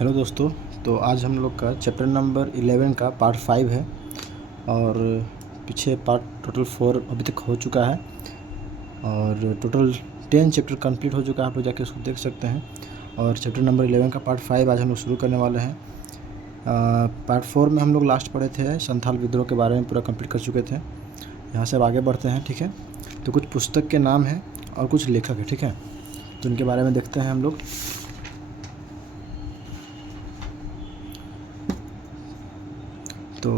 Hello दोस्तों। तो आज हम लोग का चैप्टर नंबर 11 का पार्ट 5 है और पीछे पार्ट टोटल 4 अभी तक हो चुका है और टोटल 10 चैप्टर कंप्लीट हो चुका है। आप लोग जाके उसको देख सकते हैं। और चैप्टर नंबर 11 का पार्ट 5 आज हम लोग शुरू करने वाले हैं। पार्ट 4 में हम लोग लास्ट पढ़े थे, संथाल विद्रोह के बारे में पूरा कंप्लीट कर चुके थे। यहाँ से अब आगे बढ़ते हैं, ठीक है। तो कुछ पुस्तक के नाम हैं और कुछ लेखक है, ठीक है। तो उनके बारे में देखते हैं हम लोग। तो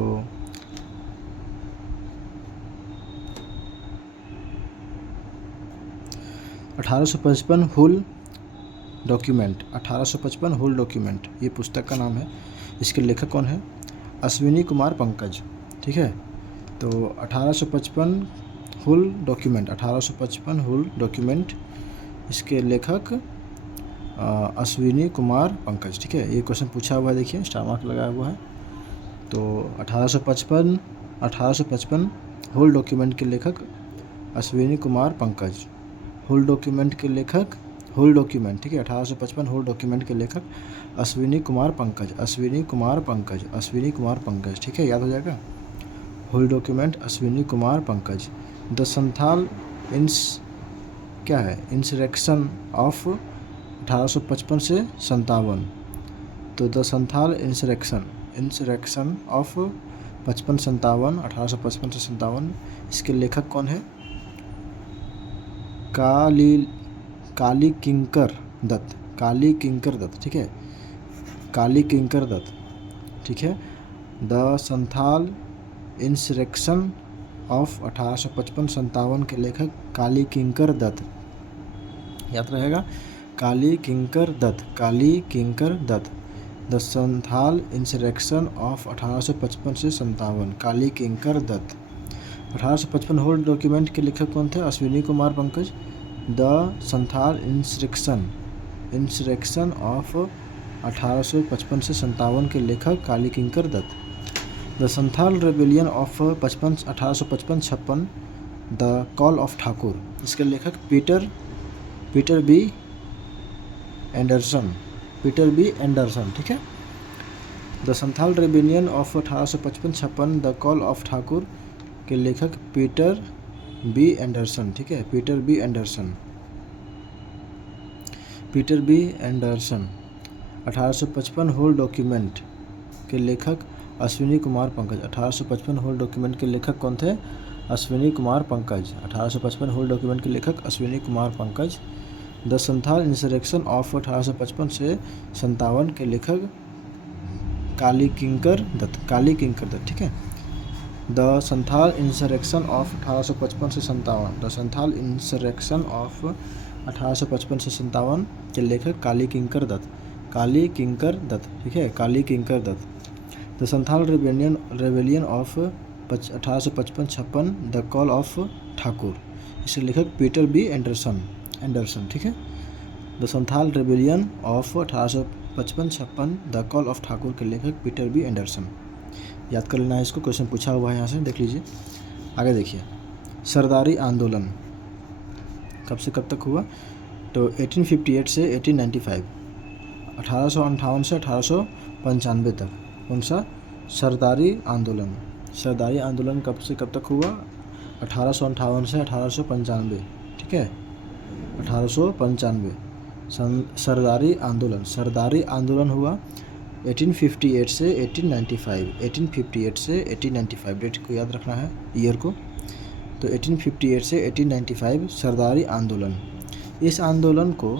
1855 हुल डॉक्यूमेंट, 1855 हुल डॉक्यूमेंट ये पुस्तक का नाम है। इसके लेखक कौन है? अश्विनी कुमार पंकज, ठीक है। तो 1855 हुल डॉक्यूमेंट, 1855 हुल डॉक्यूमेंट, इसके लेखक अश्विनी कुमार पंकज, ठीक है। ये क्वेश्चन पूछा हुआ है, देखिए स्टार मार्क लगाया हुआ है। तो 1855 हुल डॉक्यूमेंट के लेखक अश्विनी कुमार पंकज। हुल डॉक्यूमेंट के लेखक, हुल डॉक्यूमेंट, ठीक है। 1855 हुल डॉक्यूमेंट के लेखक अश्विनी कुमार पंकज, अश्विनी कुमार पंकज, अश्विनी कुमार पंकज, ठीक है, याद हो जाएगा। हुल डॉक्यूमेंट अश्विनी कुमार पंकज। द संथाल क्या है? इंसरेक्शन ऑफ 1855 से 57। तो द संथाल इंसरेक्शन ऑफ 55-57, 1855 से 57, इसके लेखक कौन है? काली किंकर दत्त, काली किंकर दत्त, ठीक है, काली किंकर दत्त, ठीक है। द संथाल इंसरेक्शन ऑफ 1855-57 के लेखक काली किंकर दत्त, याद रहेगा, Kali Kinkar Datta, Kali Kinkar Datta. The Santhal insurrection of 1855 से 57, काली किंकर दत्त। 1855 होल डॉक्यूमेंट के लेखक कौन थे? Ashwini Kumar Pankaj. The Santhal insurrection of 1855 से 57 के लेखक Kali Kinkar Datta. The Santhal rebellion of 1855-56, the call of Thakur, इसके लेखक Peter B Anderson, Peter B Anderson, ठीक है। The Santhal rebellion of 1855-56, the call of Thakur के लेखक पीटर बी एंडरसन, ठीक है, Peter B Anderson, Peter B Anderson. 1855 whole document के लेखक अश्विनी कुमार पंकज, 1855 होल डॉक्यूमेंट के लेखक कौन थे? अश्विनी कुमार पंकज, 1855 होल डॉक्यूमेंट के लेखक Ashwini Kumar Pankaj. The Santhal insurrection of 1855 से 57 के लेखक काली किंकर दत्त, काली किंकर दत्त, ठीक है। द संथाल इंसरेक्शन ऑफ 1855 से 57, द संथाल इंसरेक्शन ऑफ 1855 से 57 के लेखक काली किंकर दत्त, काली किंकर दत्त, ठीक है, Kali Kinkar Datta. The Santhal rebellion of 1855-56, the call of Thakur, इसके लेखक पीटर बी एंडरसन, ठीक है। The Santhal rebellion of 1855-56, the call of Thakur के लेखक पीटर बी एंडरसन, याद कर लेना है इसको, क्वेश्चन पूछा हुआ है यहाँ से, देख लीजिए। आगे देखिए, सरदारी आंदोलन कब से कब तक हुआ? तो 1858 से 1895, 1858 से 1895 तक। कौन सा? सरदारी आंदोलन। सरदारी आंदोलन कब से कब तक हुआ? 1858 से 1895, ठीक है, 1895। सरदारी आंदोलन हुआ 1858 से 1895, 1858 से 1895, डेट को याद रखना है, ईयर को। तो 1858 से 1895 सरदारी आंदोलन। इस आंदोलन को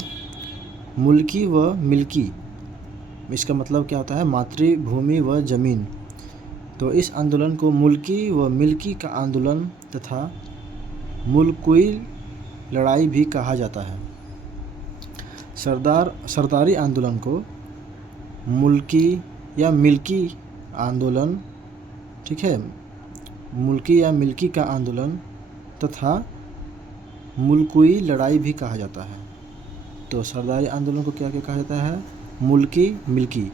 मुल्की व मिल्की, इसका मतलब क्या होता है? मातृभूमि व जमीन। तो इस आंदोलन को मुल्की व मिल्की का आंदोलन तथा मुल्कुई लड़ाई भी कहा जाता है। सरदारी आंदोलन को मुल्की या मिल्की आंदोलन, ठीक है, मुल्की या मिल्की का आंदोलन तथा मुल्कुई लड़ाई भी कहा जाता है। तो सरदारी आंदोलन को क्या क्या कहा जाता है? मुल्की मिल्की,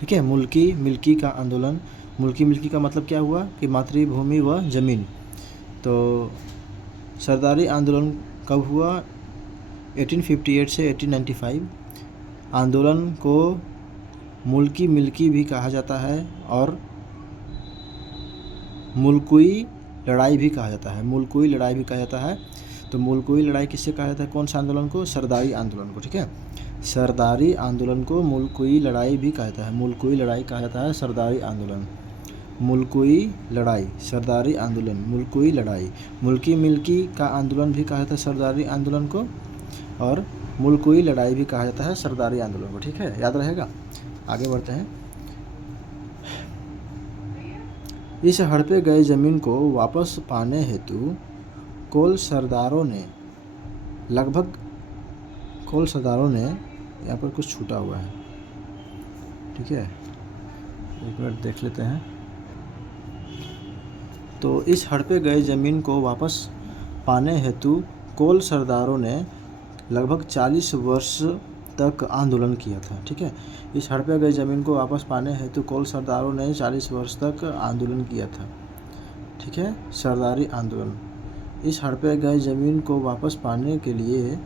ठीक है, मुल्की मिल्की का आंदोलन। मुल्की मिल्की का मतलब क्या हुआ कि मातृभूमि व जमीन। तो सरदारी आंदोलन कब हुआ? 1858 से 1895। आंदोलन को मुल्की मिल्की भी कहा जाता है और मुल्कुई लड़ाई भी कहा जाता है। मुल्कुई लड़ाई भी कहा जाता है। तो मुल्कुई लड़ाई किससे कहा जाता है? कौन सा आंदोलन को? सरदारी आंदोलन को। ठीक है, सरदारी आंदोलन को मुल्कुई लड़ाई भी कहा जाता है। मुल्कुई लड़ाई कहा जाता है सरदारी आंदोलन। मुल्कुई लड़ाई, सरदारी आंदोलन, मुल्कुई लड़ाई। मुल्की मिल्की का आंदोलन भी कहा जाता है सरदारी आंदोलन को, और मुल्कुई लड़ाई भी कहा जाता है सरदारी आंदोलन को। ठीक है, याद रहेगा। आगे बढ़ते हैं। इस हड़पे गए जमीन को वापस पाने हेतु कोल सरदारों ने यहाँ पर कुछ छूटा हुआ है। ठीक है, एक मिनट देख लेते हैं। तो इस हड़पे गए जमीन को वापस पाने हेतु कोल सरदारों ने लगभग 40 वर्ष तक आंदोलन किया था। ठीक है, इस हड़पे गई ज़मीन को वापस पाने हेतु कोल सरदारों ने 40 वर्ष तक आंदोलन किया था। ठीक है, सरदारी आंदोलन। इस हड़पे गए ज़मीन को वापस पाने के लिए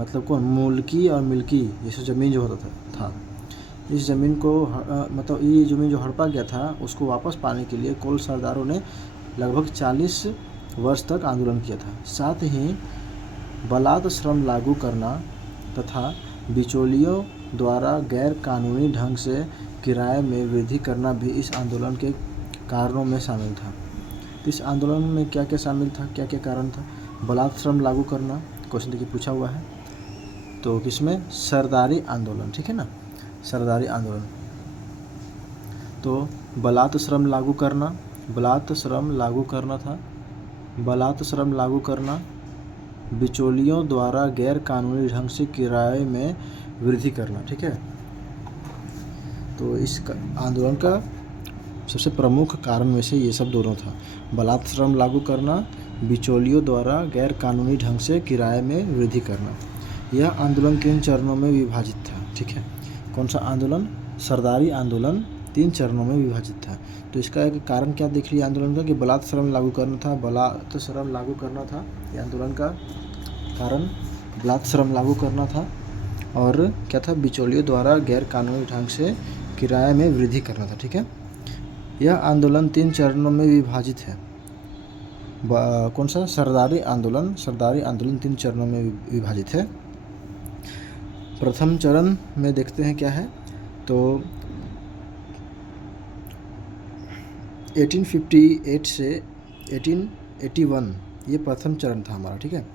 मतलब कौन? मुल्की और मिल्की जैसे ज़मीन जो होता था इस ज़मीन को मतलब ये ज़मीन जो हड़पा गया था उसको वापस पाने के लिए कोल सरदारों ने लगभग 40 वर्ष तक आंदोलन किया था। साथ ही बलात् श्रम लागू करना तथा बिचौलियों द्वारा गैर कानूनी ढंग से किराए में वृद्धि करना भी इस आंदोलन के कारणों में शामिल था। तो इस आंदोलन में क्या क्या शामिल था, क्या क्या कारण था? बलात् श्रम लागू करना, क्वेश्चन देखिए पूछा हुआ है। तो किसमें? सरदारी आंदोलन। ठीक है ना, सरदारी आंदोलन। तो बलात् श्रम लागू करना, बलात् श्रम लागू करना था, बलात् श्रम लागू करना, बिचौलियों द्वारा गैर कानूनी ढंग से किराए में वृद्धि करना। ठीक है, तो इस आंदोलन का सबसे प्रमुख कारण में से ये सब दोनों था। बलात् श्रम लागू करना, बिचौलियों द्वारा गैर कानूनी ढंग से किराए में वृद्धि करना। यह आंदोलन 3 चरणों में विभाजित था। ठीक है, कौन सा आंदोलन? सरदारी आंदोलन 3 चरणों में विभाजित था। तो इसका एक कारण क्या देख लिया आंदोलन का कि बलात् श्रम लागू करना था, बलात् श्रम लागू करना था। ये आंदोलन का कारण बलात् श्रम लागू करना था, और क्या था? बिचौलियों द्वारा गैर कानूनी ढंग से किराए में वृद्धि करना था। ठीक है, यह आंदोलन 3 चरणों में विभाजित है। कौन सा? सरदारी आंदोलन। सरदारी आंदोलन 3 चरणों में विभाजित है। प्रथम चरण में देखते हैं क्या है। तो 1858 से 1881 ये प्रथम चरण था हमारा। ठीक है,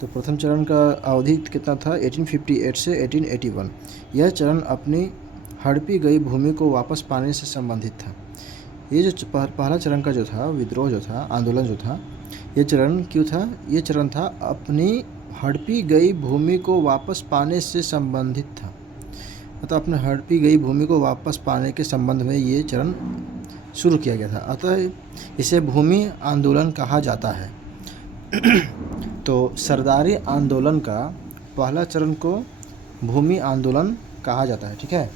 तो प्रथम चरण का अवधि कितना था? 1858 से 1881। यह चरण अपनी हड़पी गई भूमि को वापस पाने से संबंधित था। ये जो पहला चरण का जो था विद्रोह जो था, आंदोलन जो था, ये चरण क्यों था? ये चरण था अपनी हड़पी गई भूमि को वापस पाने से संबंधित था। मतलब अपने हड़पी गई भूमि को वापस पाने के संबंध में ये चरण शुरू किया गया था, अतः इसे भूमि आंदोलन कहा जाता है। तो सरदारी आंदोलन का पहला चरण को भूमि आंदोलन कहा जाता है। ठीक है,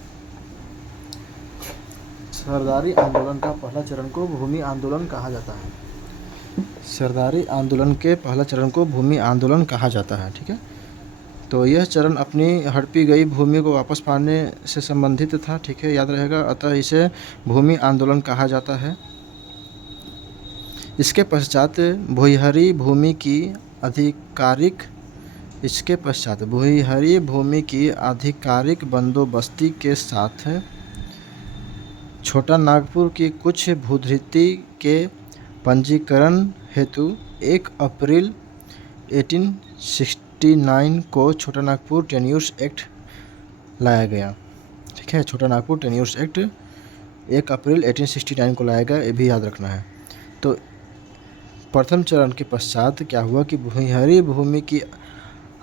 सरदारी आंदोलन का पहला चरण को भूमि आंदोलन कहा जाता है। सरदारी आंदोलन के पहला चरण को भूमि आंदोलन कहा जाता है। ठीक है, तो यह चरण अपनी हड़पी गई भूमि को वापस पाने से संबंधित था। ठीक है, याद रहेगा, अतः इसे भूमि आंदोलन कहा जाता है। इसके पश्चात भूमिहरी भूमि की आधिकारिक बंदोबस्ती के साथ छोटा नागपुर की कुछ भूधृति के पंजीकरण हेतु 1 अप्रैल 1869 को छोटा नागपुर टेन्यूर्स एक्ट लाया गया। ठीक है, छोटा नागपुर टेन्यूर्स एक्ट 1 अप्रैल 1869 को लाया गया, ये भी याद रखना है। तो प्रथम चरण के पश्चात क्या हुआ कि भूमिहरी भूमि की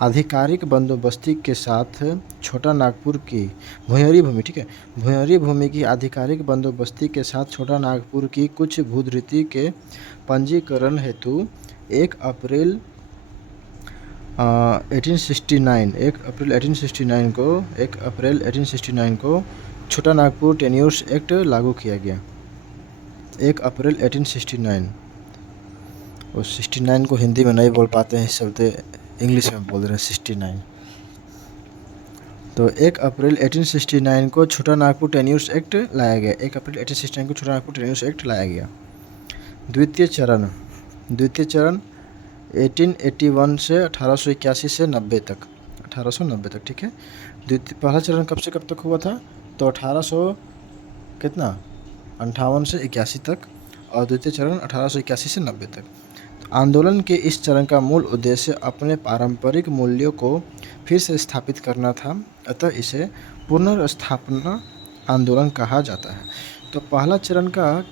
आधिकारिक बंदोबस्ती के साथ छोटा नागपुर की भूमिहरी भूमि, ठीक है, भूमिहरी भूमि की आधिकारिक बंदोबस्ती के साथ छोटा नागपुर की कुछ भूधृति के पंजीकरण हेतु 1 अप्रैल 1869 को छोटा नागपुर टेन्यूर्स एक्ट लागू किया गया। 1 अप्रैल 1869। और 69 को हिंदी में नहीं बोल पाते हैं, इस चलते इंग्लिश में बोल रहे हैं 69। तो 1 अप्रैल 1869 को छोटा नागपुर टेन्यूर्स एक्ट लाया गया। 1 अप्रैल 1869 को छोटा नागपुर टेन्यूर्स एक्ट लाया गया। द्वितीय चरण 1881 से 1881 से 90 तक, 1890 तक, ठीक है। पहला चरण कब से कब तक हुआ था? तो 1800 कितना 58 से 81 तक, और द्वितीय चरण 1881 से 90 तक। तो आंदोलन के इस चरण का मूल उद्देश्य अपने पारंपरिक मूल्यों को फिर से स्थापित करना था, अतः इसे पुनर्स्थापना आंदोलन कहा जाता है। तो पहला चरण का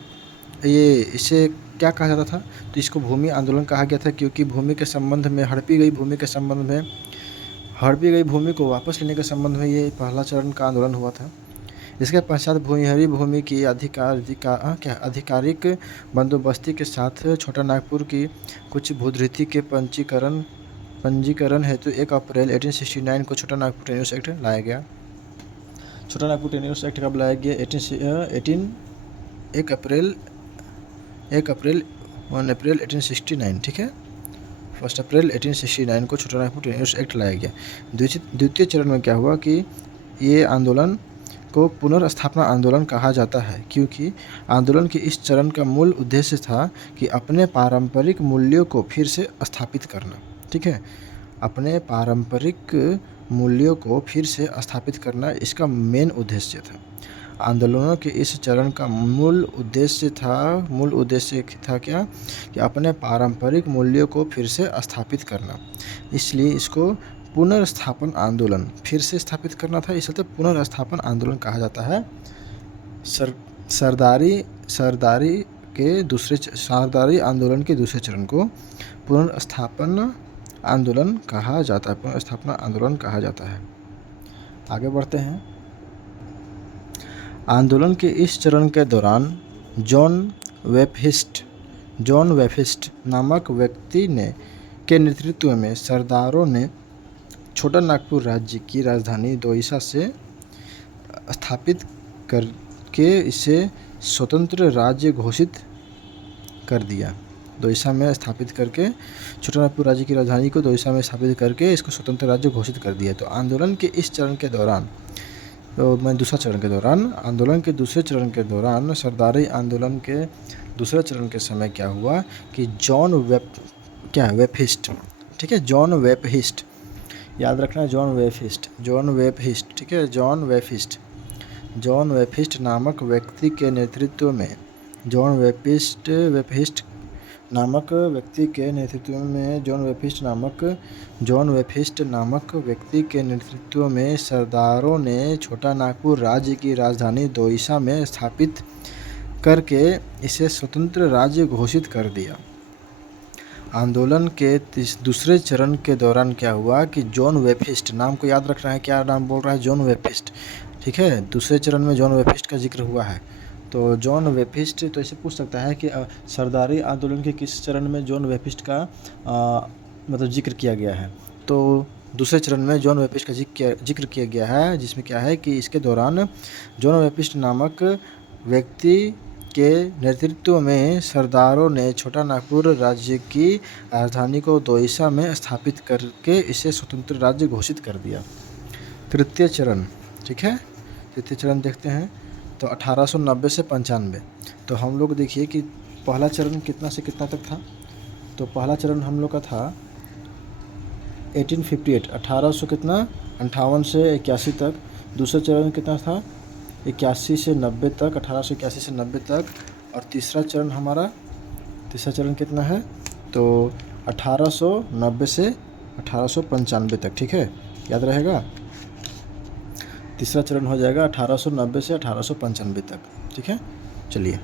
इसे क्या कहा जाता था? तो इसको भूमि आंदोलन कहा गया था, क्योंकि भूमि के संबंध में, हड़पी गई भूमि के संबंध में, हड़पी गई भूमि को वापस लेने के संबंध में ये पहला चरण का आंदोलन हुआ था। इसके पश्चात भूमि की आधिकारिक बंदोबस्ती के साथ छोटा नागपुर की कुछ भूधृति के पंजीकरण हेतु 1 अप्रैल 1869 को छोटा नागपुर टेन्यूर्स एक्ट लाया गया। छोटा नागपुर टेन्यूर्स एक्ट कब लाया गया? 1 अप्रैल 1869, ठीक है। 1 अप्रैल 1869 को छोटा नागपुर टेन्यूर्स एक्ट लाया गया। द्वितीय चरण में क्या हुआ कि ये आंदोलन को पुनर्स्थापना आंदोलन कहा जाता है, क्योंकि आंदोलन के इस चरण का मूल उद्देश्य था कि अपने पारंपरिक मूल्यों को फिर से स्थापित करना, ठीक है। अपने पारंपरिक मूल्यों को फिर से स्थापित करना इसका मेन उद्देश्य था। आंदोलनों के इस चरण का मूल उद्देश्य था क्या? कि अपने पारंपरिक मूल्यों को फिर से स्थापित करना, इसलिए इसको पुनर्स्थापन आंदोलन, फिर से स्थापित करना था, इसलिए पुनर्स्थापन आंदोलन कहा जाता है। सरदारी आंदोलन के दूसरे चरण को पुनर्स्थापन आंदोलन कहा जाता है, पुनर्स्थापना आंदोलन कहा जाता है। आगे बढ़ते हैं। आंदोलन के इस चरण के दौरान जॉन वेफिस्ट नामक व्यक्ति के नेतृत्व में सरदारों ने छोटा नागपुर राज्य की राजधानी दोईसा से स्थापित करके इसे स्वतंत्र राज्य घोषित कर दिया। दोईसा में स्थापित करके छोटा नागपुर राज्य की राजधानी को दोईसा में स्थापित करके इसको स्वतंत्र राज्य घोषित कर दिया। तो आंदोलन के इस चरण के दौरान, आंदोलन के दूसरे चरण के दौरान सरदारी आंदोलन के दूसरे चरण के समय क्या हुआ कि जॉन वेफिस्ट, ठीक है, जॉन वेफिस्ट, याद रखना, जॉन वेफिस्ट, ठीक है, जॉन वेफिस्ट नामक व्यक्ति के नेतृत्व में, जॉन वेफिस्ट नामक व्यक्ति के नेतृत्व में सरदारों ने छोटा नागपुर राज्य की राजधानी दोईसा में स्थापित करके इसे स्वतंत्र राज्य घोषित कर दिया। आंदोलन के दूसरे चरण के दौरान क्या हुआ कि जॉन वेफिस्ट, नाम को याद रखना है, क्या नाम बोल रहा है? जॉन वेफिस्ट, ठीक है। दूसरे चरण में जॉन वेफिस्ट का जिक्र हुआ है। तो जॉन वेफिस्ट, तो ऐसे पूछ सकता है कि सरदारी आंदोलन के किस चरण में जॉन वेफिस्ट का मतलब जिक्र किया गया है? तो दूसरे चरण में जॉन वेफिस्ट का जिक्र किया गया है, जिसमें क्या है कि इसके दौरान जॉन वेफिस्ट नामक व्यक्ति के नेतृत्व में सरदारों ने छोटा नागपुर राज्य की राजधानी को दोईसा में स्थापित करके इसे स्वतंत्र राज्य घोषित कर दिया। तृतीय चरण, ठीक है, तृतीय चरण देखते हैं। तो 1890 से 95। तो हम लोग देखिए कि पहला चरण कितना से कितना तक था? तो पहला चरण हम लोग का था 1858, 1858 से 81 तक। दूसरा चरण कितना था? 81 से 90 तक, 1881 से 90 तक। और तीसरा चरण कितना है? तो 1890 से 1895 तक, ठीक है, याद रहेगा। तीसरा चरण हो जाएगा 1890 से 1895 तक, ठीक है। चलिए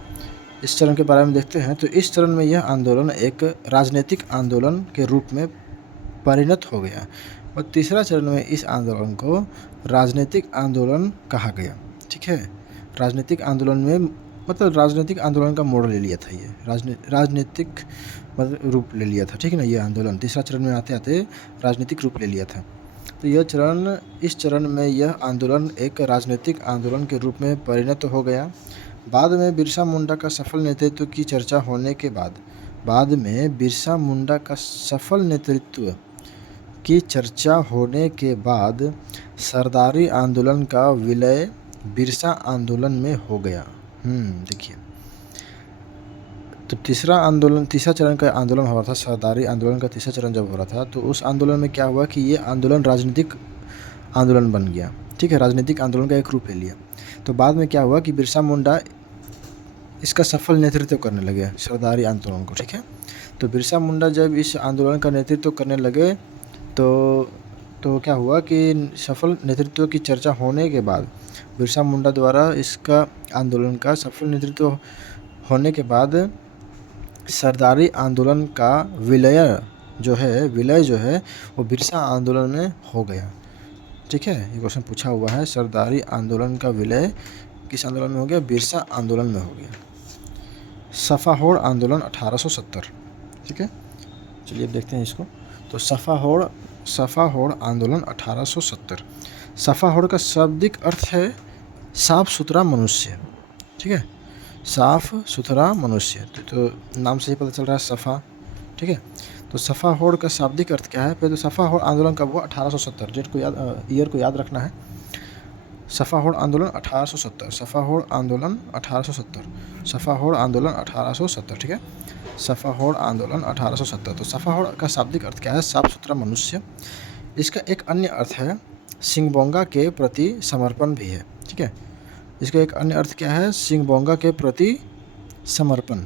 इस चरण के बारे में देखते हैं। तो इस चरण में यह आंदोलन एक राजनीतिक आंदोलन के रूप में परिणत हो गया, और तीसरा चरण में इस आंदोलन को राजनीतिक आंदोलन कहा गया, ठीक है। राजनीतिक आंदोलन में मतलब राजनीतिक आंदोलन का मोड़ ले लिया था, ये राजनीतिक मतलब रूप ले लिया था, ठीक है ना। ये आंदोलन तीसरा चरण में आते आते राजनीतिक रूप ले लिया था। तो इस चरण में यह आंदोलन एक राजनीतिक आंदोलन के रूप में परिणत हो गया। बाद में बिरसा मुंडा का सफल नेतृत्व की चर्चा होने के बाद की चर्चा होने के बाद सरदारी आंदोलन का विलय बिरसा आंदोलन में हो गया। देखिए, तो तीसरा चरण का आंदोलन हो रहा था, सरदारी आंदोलन का तीसरा चरण जब हो रहा था, तो उस आंदोलन में क्या हुआ कि ये आंदोलन राजनीतिक आंदोलन बन गया। ठीक है, राजनीतिक आंदोलन का एक रूप ले लिया। तो बाद में क्या हुआ कि बिरसा मुंडा इसका सफल नेतृत्व करने लगे, सरदारी आंदोलन को। ठीक है, तो बिरसा मुंडा जब इस आंदोलन का नेतृत्व करने लगे तो क्या हुआ कि सफल नेतृत्व की चर्चा होने के बाद बिरसा मुंडा द्वारा इसका आंदोलन का सफल नेतृत्व होने के बाद सरदारी आंदोलन का विलय जो है वो बिरसा आंदोलन में हो गया। ठीक है, ये क्वेश्चन पूछा हुआ है, सरदारी आंदोलन का विलय किस आंदोलन में हो गया? बिरसा आंदोलन में हो गया। सफाहोड़ आंदोलन 1870। ठीक है, चलिए अब देखते हैं इसको। तो सफाहोड़ आंदोलन 1870। सफाहोड़ का शाब्दिक अर्थ है साफ सुथरा मनुष्य। ठीक है, साफ सुथरा मनुष्य, तो नाम से ही पता चल रहा है सफ़ा। ठीक है, तो सफाहोड़ का शाब्दिक अर्थ क्या है? पहले तो सफाहोड़ आंदोलन कब हुआ? 1870। डेट को ईयर को याद रखना है। सफाहोड़ आंदोलन 1870, सफाहोड़ आंदोलन 1870, सफाहोड़ आंदोलन 1870। ठीक है, सफाहोड़ आंदोलन 1870। तो सफाहोड़ का शाब्दिक अर्थ क्या है? साफ सुथरा मनुष्य। इसका एक अन्य अर्थ है सिंगबोंगा के प्रति समर्पण भी है। ठीक है, इसका एक अन्य अर्थ क्या है? सिंगबोंगा के प्रति समर्पण,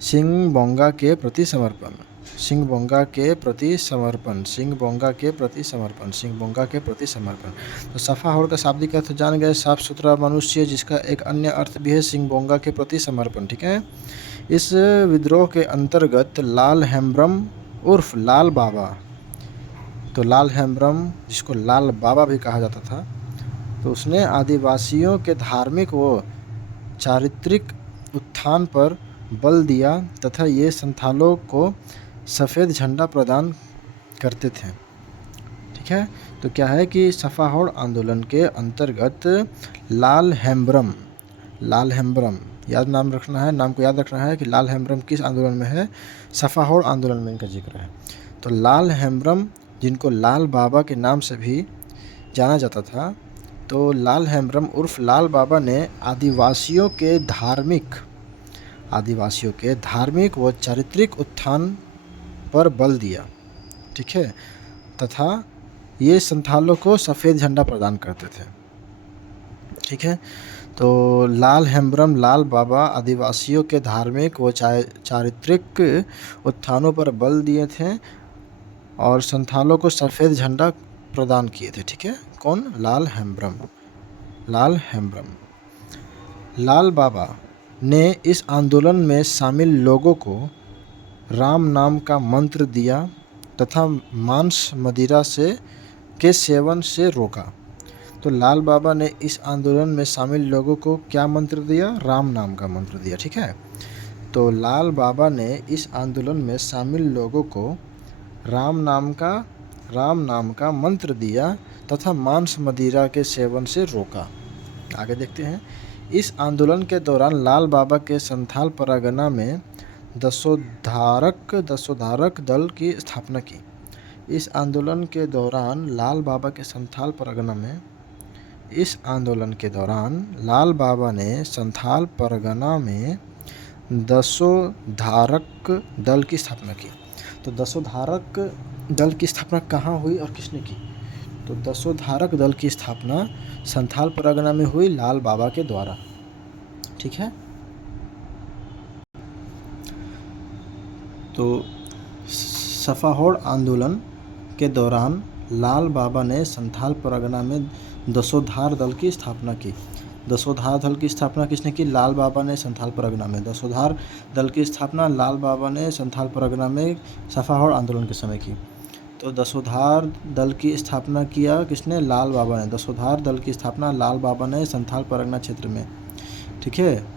सिंगबोंगा के प्रति समर्पण, सिंगबोंगा के प्रति समर्पण, सिंगबोंगा के प्रति समर्पण, सिंगबोंगा के प्रति समर्पण। तो सफाहोड़ का शाब्दिक अर्थ जान गए, साफ सुथरा मनुष्य, जिसका एक अन्य अर्थ भी है सिंगबोंगा के प्रति समर्पण। ठीक है, इस विद्रोह के अंतर्गत लाल हेम्ब्रम उर्फ लाल बाबा, तो लाल हेम्ब्रम जिसको लाल बाबा भी कहा जाता था, तो उसने आदिवासियों के धार्मिक व चारित्रिक उत्थान पर बल दिया तथा ये संथालों को सफ़ेद झंडा प्रदान करते थे। ठीक है, तो क्या है कि सफाहोड़ आंदोलन के अंतर्गत लाल हेम्ब्रम नाम को याद रखना है कि लाल हेम्ब्रम किस आंदोलन में है? सफाहोड़ आंदोलन में इनका जिक्र है। तो लाल हेम्ब्रम, जिनको लाल बाबा के नाम से भी जाना जाता था, तो लाल हेम्ब्रम उर्फ लाल बाबा ने आदिवासियों के धार्मिक व चारित्रिक उत्थान पर बल दिया। ठीक है, तथा ये संथालों को सफ़ेद झंडा प्रदान करते थे। ठीक है, तो लाल हेम्ब्रम लाल बाबा आदिवासियों के धार्मिक व चारित्रिक उत्थानों पर बल दिए थे और संथालों को सफ़ेद झंडा प्रदान किए थे। ठीक है, कौन? लाल हेम्ब्रम। लाल बाबा ने इस आंदोलन में शामिल लोगों को राम नाम का मंत्र दिया तथा मांस मदिरा के सेवन से रोका। तो लाल बाबा ने इस आंदोलन में शामिल लोगों को क्या मंत्र दिया? राम नाम का मंत्र दिया। ठीक है, तो लाल बाबा ने इस आंदोलन में शामिल लोगों को राम नाम का मंत्र दिया तथा मांस मदिरा के सेवन से रोका। आगे देखते हैं। इस आंदोलन के दौरान लाल बाबा के संथाल परगना में दसोधारक दल की स्थापना की। इस आंदोलन के दौरान लाल बाबा के संथाल परगना में संथाल परगना में दसोधारक दल की स्थापना की। तो दसोधारक दल की स्थापना कहाँ हुई और किसने की? तो दसोधारक दल की स्थापना संथाल परगना में हुई लाल बाबा के द्वारा। ठीक है, तो सफाहोड़ आंदोलन के दौरान लाल बाबा ने संथाल परगना में दसोधार दल की स्थापना की। दसोधार दल की स्थापना किसने की? लाल बाबा ने संथाल परगना में। दसोधार दल की स्थापना लाल बाबा ने संथाल परगना में सफाहोड़ आंदोलन के समय की। तो दसोधार दल की स्थापना किया किसने? लाल बाबा ने। दसोधार दल की स्थापना लाल बाबा ने संथाल परगना क्षेत्र में। ठीक है,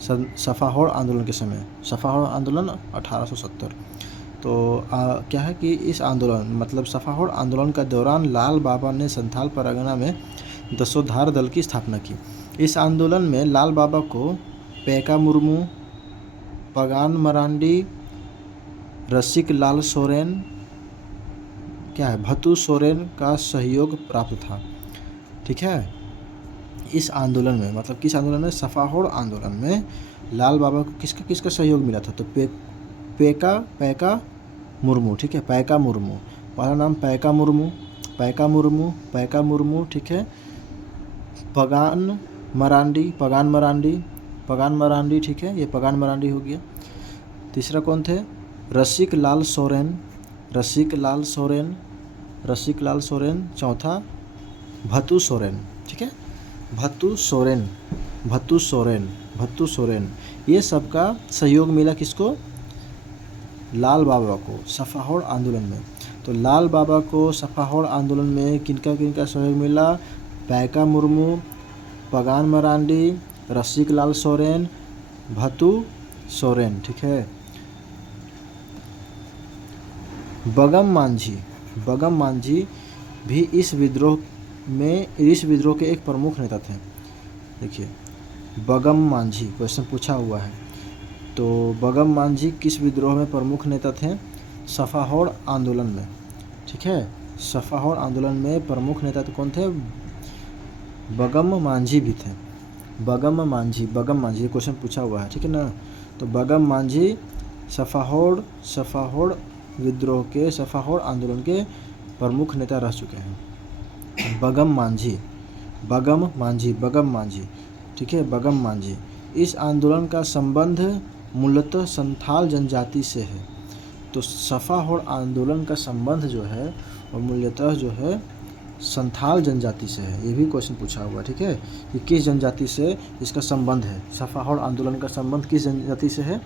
सफाहोड़ आंदोलन के समय, सफाहोड़ आंदोलन 1870। तो क्या है कि इस आंदोलन मतलब सफाहोड़ आंदोलन का दौरान लाल बाबा ने संथाल परगना में दसोधार दल की स्थापना की। इस आंदोलन में लाल बाबा को पैका मुर्मू, पगान मरांडी, रसिक लाल सोरेन, क्या है, भतू सोरेन का सहयोग प्राप्त था। ठीक है, इस आंदोलन में, मतलब किस आंदोलन में, सफाहोड़ आंदोलन में लाल बाबा को किसका किसका सहयोग मिला था, तो पैका मुर्मू। ठीक है, पैका मुर्मू, पहला नाम पैका मुर्मू। ठीक है, पगान मरांडी। ठीक है, ये पगान मरांडी हो गया। तीसरा कौन थे, रसिक लाल सोरेन। चौथा भतू सोरेन। ठीक है, भत्तू सोरेन, ये सबका सहयोग मिला किसको, लाल बाबा को सफाहोड़ आंदोलन में। तो लाल बाबा को सफाहोड़ आंदोलन में किनका किनका सहयोग मिला, पैका मुर्मू, पगान मरांडी, रसिक लाल सोरेन, भतू सोरेन। ठीक है, बगम मांझी भी इस विद्रोह के एक प्रमुख नेता थे। देखिए, बगम मांझी क्वेश्चन पूछा हुआ है, तो बगम मांझी किस विद्रोह में प्रमुख नेता थे, सफाहोड़ आंदोलन में। ठीक है, सफाहोड़ आंदोलन में प्रमुख नेता तो कौन थे, बगम मांझी भी थे। बगम मांझी ये क्वेश्चन पूछा हुआ है। ठीक है ना, तो बगम मांझी सफाहोड़ विद्रोह के, सफाहोड़ आंदोलन के प्रमुख नेता रह चुके हैं। बगम मांझी। ठीक है, बगम मांझी। इस आंदोलन का संबंध मूलतः संथाल जनजाति से है। तो सफाहोड़ आंदोलन का संबंध जो है वो मूलतः जो है संथाल जनजाति से है। ये भी क्वेश्चन पूछा हुआ है। ठीक है, कि किस जनजाति से इसका संबंध है, सफाहोड़ आंदोलन का संबंध किस जनजाति से है,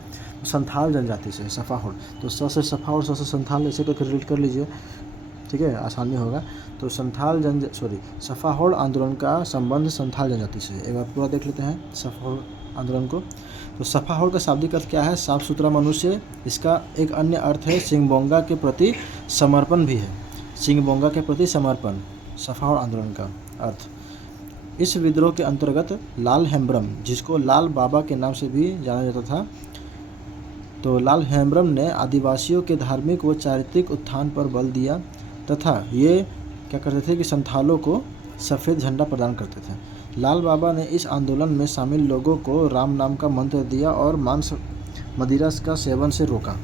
संथाल जनजाति से है सफाहोड़। तो स से सफाहोड़, स से संथाल, ऐसे करके रिलेट कर लीजिए। ठीक है, आसानी होगा। तो सफाहोड़ आंदोलन का संबंध संथाल जनजाति से। एक बार पूरा देख लेते हैं सफाहोड़ आंदोलन को। तो सफाहोड़ का शाब्दिक अर्थ क्या है, साफ सुथरा मनुष्य। इसका एक अन्य अर्थ है सिंगबोंगा के प्रति समर्पण भी है, सिंगबोंगा के प्रति समर्पण, सफाहोड़ आंदोलन का अर्थ। इस विद्रोह के अंतर्गत लाल हेम्ब्रम, जिसको लाल बाबा के नाम से भी जाना जाता था, तो लाल हेम्ब्रम ने आदिवासियों के धार्मिक व चारित्रिक उत्थान पर बल दिया तथा ये क्या करते थे कि संथालों को सफ़ेद झंडा प्रदान करते थे। लाल बाबा ने इस आंदोलन में शामिल लोगों को राम नाम का मंत्र दिया और मांस मदिरा का सेवन से रोका।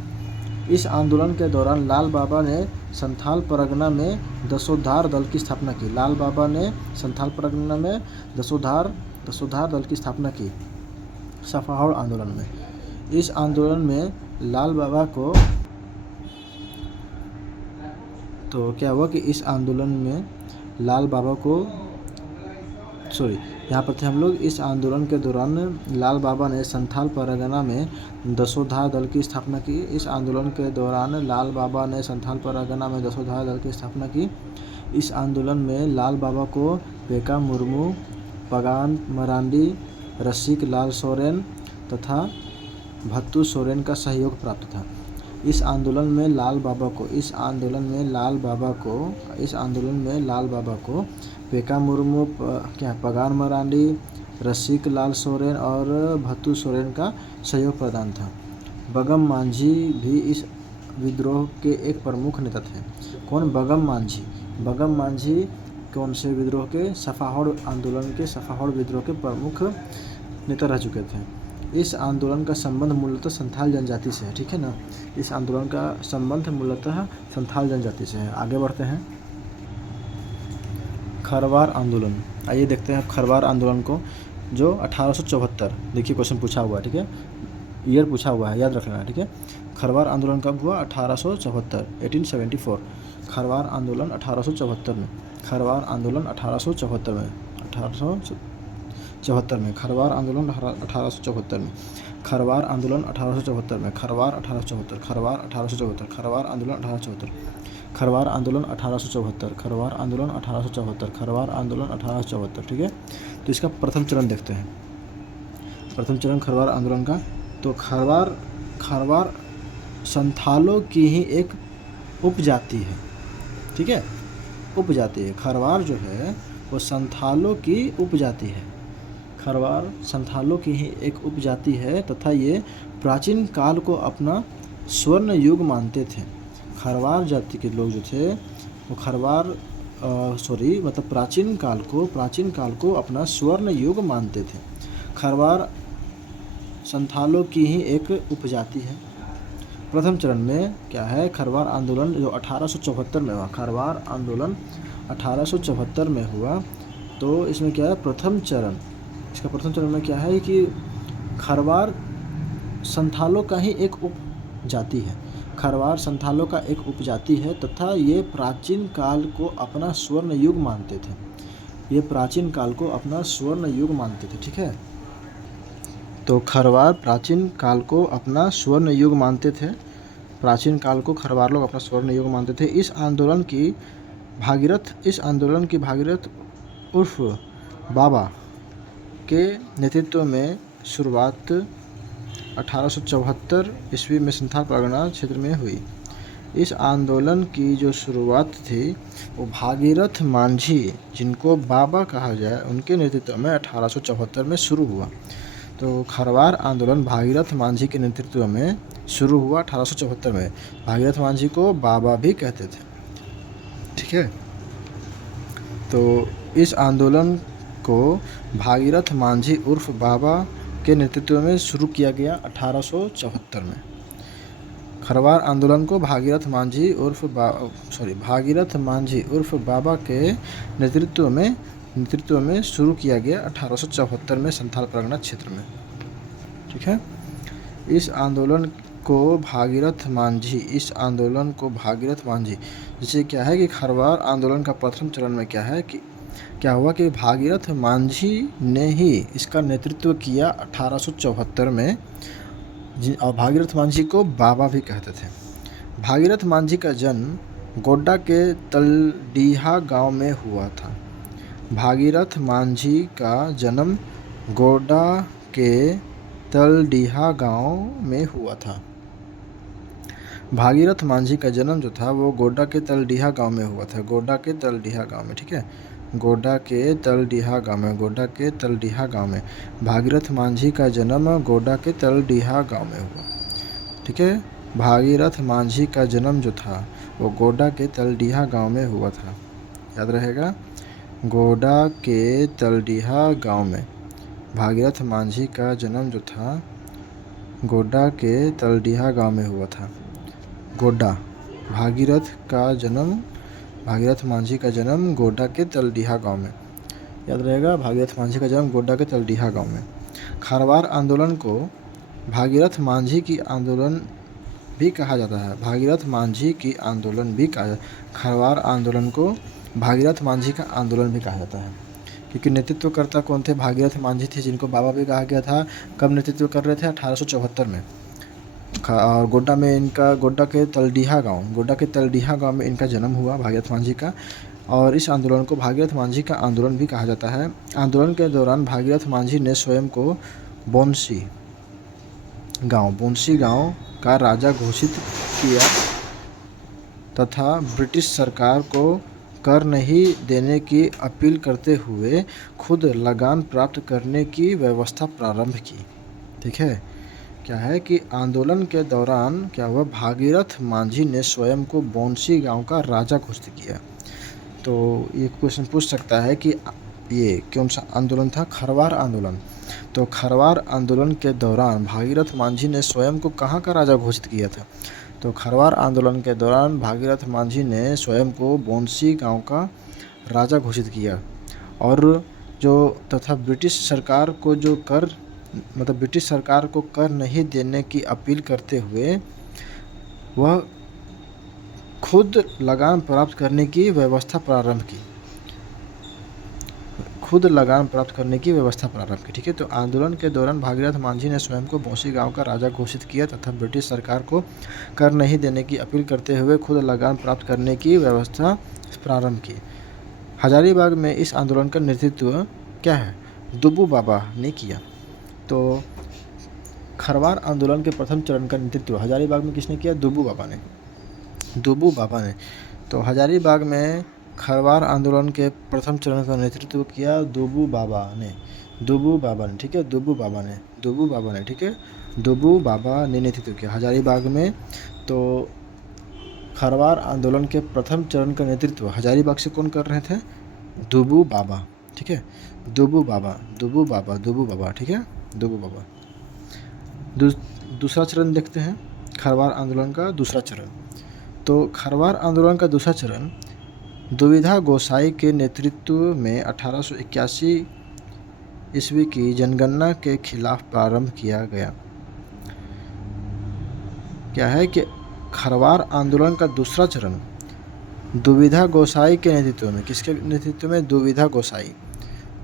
इस आंदोलन के दौरान लाल बाबा ने संथाल परगना में दसोधार दल की स्थापना की। लाल बाबा ने संथाल परगना में दसोधार दल की स्थापना की सफाहोड़ आंदोलन में। इस आंदोलन में लाल बाबा को, तो क्या हुआ कि इस आंदोलन में लाल बाबा को, यहाँ पर थे हम लोग। इस आंदोलन के दौरान लाल बाबा ने संथाल परगना में दसोधार दल की स्थापना की। इस आंदोलन के दौरान लाल बाबा ने संथाल परगना में दसोधार दल की स्थापना की। इस आंदोलन में लाल बाबा को पेका मुर्मू, पगान मरांडी, रसिक लाल सोरेन तथा भत्तू सोरेन का सहयोग प्राप्त था। इस आंदोलन में लाल बाबा को पेका मुर्मू, पगान मरांडी, रसिक लाल सोरेन और भत्तू सोरेन का सहयोग प्रदान था। बगम मांझी भी इस विद्रोह के एक प्रमुख नेता थे। कौन, बगम मांझी कौन से विद्रोह के, सफाहोड़ आंदोलन के, सफाहोड़ विद्रोह के प्रमुख नेता रह चुके थे। इस आंदोलन का संबंध मूलतः संथाल जनजाति से है। ठीक है ना, इस आंदोलन का संबंध मूलतः संथाल जनजाति से है। आगे बढ़ते हैं, खरवार आंदोलन। आइए देखते हैं खरवार आंदोलन को, जो 1874, देखिए क्वेश्चन पूछा हुआ है। ठीक है, ईयर पूछा हुआ है, याद रखना है। ठीक है, खरवार आंदोलन कब हुआ, 1874, 1874। खरवार आंदोलन 1874 में, खरवार आंदोलन 1874 में, 1874 में, खरवार आंदोलन 1874 में, खरवार आंदोलन 1874 में, खरवार 1874, खरवार 1874, खरवार आंदोलन 1874, खरवार आंदोलन 1874, खरवार आंदोलन 1874, खरवार आंदोलन 1874। ठीक है, तो इसका प्रथम चरण देखते हैं। प्रथम चरण खरवार आंदोलन का, तो खरवार संथालों की ही एक उपजाति है। ठीक है, उपजाति है। खरवार जो है वो संथालों की उपजाति है। खरवार संथालों की ही एक उपजाति है तथा ये प्राचीन काल को अपना स्वर्ण युग मानते थे। खरवार जाति के लोग जो थे वो खरवार मतलब प्राचीन काल को अपना स्वर्ण युग मानते थे। खरवार संथालों की ही एक उपजाति है। प्रथम चरण में क्या है, खरवार आंदोलन जो 1874 में हुआ, खरवार आंदोलन 1874 में हुआ। तो इसमें क्या है, इसका प्रथम चरण में क्या है कि खरवार संथालों का ही एक उपजाति है। खरवार संथालों का एक उपजाति है तथा ये प्राचीन काल को अपना स्वर्ण युग मानते थे। ये प्राचीन काल को अपना स्वर्ण युग मानते थे। ठीक है, तो खरवार प्राचीन काल को अपना स्वर्ण युग मानते थे। प्राचीन काल को खरवार लोग अपना स्वर्ण युग मानते थे। इस आंदोलन की भागीरथ उर्फ बाबा के नेतृत्व में शुरुआत 1874 ईस्वी में संथाल परगना क्षेत्र में हुई। इस आंदोलन की जो शुरुआत थी वो भागीरथ मांझी, जिनको बाबा कहा जाए, उनके नेतृत्व में 1874 में शुरू हुआ। तो खरवार आंदोलन भागीरथ मांझी के नेतृत्व में शुरू हुआ 1874 में। भागीरथ मांझी को बाबा भी कहते थे। ठीक है, तो इस आंदोलन को भागीरथ मांझी उर्फ बाबा के नेतृत्व में शुरू किया गया 1874 में। खरवार आंदोलन को भागीरथ मांझी उर्फ बाबा के नेतृत्व में शुरू किया गया 1874 में संथाल परगना क्षेत्र में। ठीक है, इस आंदोलन को भागीरथ मांझी जैसे क्या है कि खरवार आंदोलन का प्रथम चरण में क्या हुआ कि भागीरथ मांझी ने ही इसका नेतृत्व किया 1874 में। और भागीरथ मांझी को बाबा भी कहते थे। भागीरथ मांझी का जन्म गोड्डा के तलडीहा गांव में हुआ था। भागीरथ मांझी का जन्म गोड्डा के तलडीहा गांव में हुआ था। भागीरथ मांझी का जन्म जो था वो गोड्डा के तलडीहा गांव में हुआ था। गोड्डा के तलडीहा गांव में। ठीक है, गोड्डा के तलडीहा गांव में भागीरथ मांझी का जन्म गोड्डा के तलडीहा गांव में हुआ। ठीक है, भागीरथ मांझी का जन्म जो था वो गोड्डा के तलडीहा गांव में हुआ था। याद रहेगा, गोड्डा के तलडीहा गांव में भागीरथ मांझी का जन्म जो था गोड्डा के तलडीहा गांव में हुआ था। गोड्डा, भागीरथ मांझी का जन्म गोड्डा के तलडीहा गांव में। याद रहेगा, भागीरथ मांझी का जन्म गोड्डा के तलडीहा गांव में। खरवार आंदोलन को भागीरथ मांझी की आंदोलन भी कहा जाता है। खरवार आंदोलन को भागीरथ मांझी का आंदोलन भी कहा जाता है, क्योंकि नेतृत्वकर्ता कौन थे? भागीरथ मांझी थे, जिनको बाबा भी कहा गया था। कब नेतृत्व कर रहे थे? 1874 में। और गोड्डा के तलडीहा गांव में इनका जन्म हुआ, भागीरथ मांझी का। और इस आंदोलन को भागीरथ मांझी का आंदोलन भी कहा जाता है। आंदोलन के दौरान भागीरथ मांझी ने स्वयं को बोंसी गांव का राजा घोषित किया तथा ब्रिटिश सरकार को कर नहीं देने की अपील करते हुए खुद लगान प्राप्त करने की व्यवस्था प्रारंभ की। ठीक है, क्या है कि आंदोलन के दौरान क्या हुआ, भागीरथ मांझी ने स्वयं को बोंसी गांव का राजा घोषित किया। तो ये क्वेश्चन पूछ सकता है कि ये कौन सा आंदोलन था? खरवार आंदोलन। तो खरवार आंदोलन के दौरान भागीरथ मांझी ने स्वयं को कहाँ का राजा घोषित किया था? तो खरवार आंदोलन के दौरान भागीरथ मांझी ने स्वयं को बोंसी गांव का राजा घोषित किया। और तथा ब्रिटिश सरकार को कर नहीं देने की अपील करते हुए वह खुद लगान प्राप्त करने की व्यवस्था प्रारंभ की। ठीक है, तो आंदोलन के दौरान भागीरथ मांझी ने स्वयं को बोंसी गांव का राजा घोषित किया तथा ब्रिटिश सरकार को कर नहीं देने की अपील करते हुए खुद लगान प्राप्त करने की व्यवस्था प्रारंभ की। हजारीबाग में इस आंदोलन का नेतृत्व क्या है? दुब्बू बाबा ने किया। तो खरवार आंदोलन के प्रथम चरण का नेतृत्व हजारीबाग में किसने किया? दुब्बू बाबा ने। तो हजारीबाग में खरवार आंदोलन के प्रथम चरण का नेतृत्व किया दुब्बू बाबा ने। ठीक है, दुब्बू बाबा ने नेतृत्व किया हजारीबाग में। तो खरवार आंदोलन के प्रथम चरण का नेतृत्व हजारीबाग से कौन कर रहे थे? दुबू बाबा। ठीक है, दुबू बाबा, दुबू बाबा, दुबू बाबा। ठीक है, दुबू बाबा। दूसरा चरण देखते हैं, खरवार आंदोलन का दूसरा चरण। तो खरवार आंदोलन का दूसरा चरण दुविधा गोसाई के नेतृत्व में 1881 ईस्वी की जनगणना के खिलाफ प्रारंभ किया गया। क्या है कि खरवार आंदोलन का दूसरा चरण दुविधा गोसाई के नेतृत्व में, किसके नेतृत्व में? दुविधा गोसाई।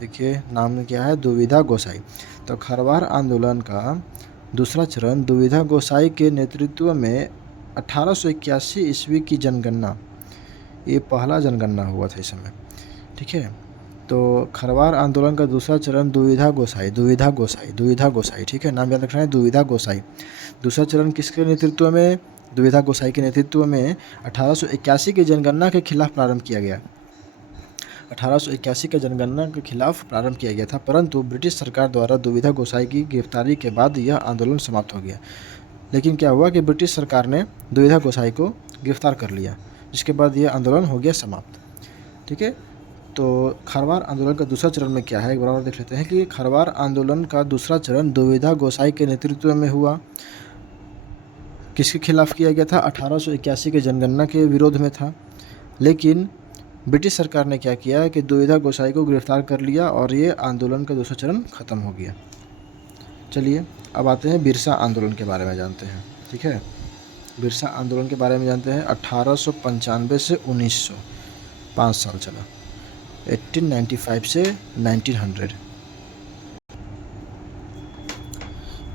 देखिए नाम क्या है, दुविधा गोसाई। तो खरवार आंदोलन का दूसरा चरण दुविधा गोसाई के नेतृत्व में 1881 ईस्वी की जनगणना, ये पहला जनगणना हुआ था इस समय। ठीक है, तो खरवार आंदोलन का दूसरा चरण दुविधा गोसाई, दुविधा गोसाई, दुविधा गोसाई। ठीक है, नाम याद रखना है, दुविधा गोसाई। दूसरा चरण किसके नेतृत्व में? दुविधा गोसाई के नेतृत्व में 1881 की जनगणना के खिलाफ प्रारंभ किया गया। 1881 के जनगणना के खिलाफ प्रारंभ किया गया था, परंतु ब्रिटिश सरकार द्वारा दुविधा गोसाई की गिरफ्तारी के बाद यह आंदोलन समाप्त हो गया। लेकिन क्या हुआ कि ब्रिटिश सरकार ने दुविधा गोसाई को गिरफ्तार कर लिया, जिसके बाद यह आंदोलन हो गया समाप्त। ठीक है, तो खरवार आंदोलन का दूसरा चरण में क्या है, एक बार और देख लेते हैं कि खरवार आंदोलन का दूसरा चरण दुविधा गोसाई के नेतृत्व में हुआ। किसके खिलाफ किया गया था? 1881 के जनगणना के विरोध में था। लेकिन ब्रिटिश सरकार ने क्या किया कि दुविधा गोसाई को गिरफ्तार कर लिया और ये आंदोलन का दूसरा चरण खत्म हो गया। चलिए अब आते हैं बिरसा आंदोलन के बारे में जानते हैं। ठीक है, बिरसा आंदोलन के बारे में जानते हैं। 1895 से 1900, 5 साल चला। 1895 से 1900।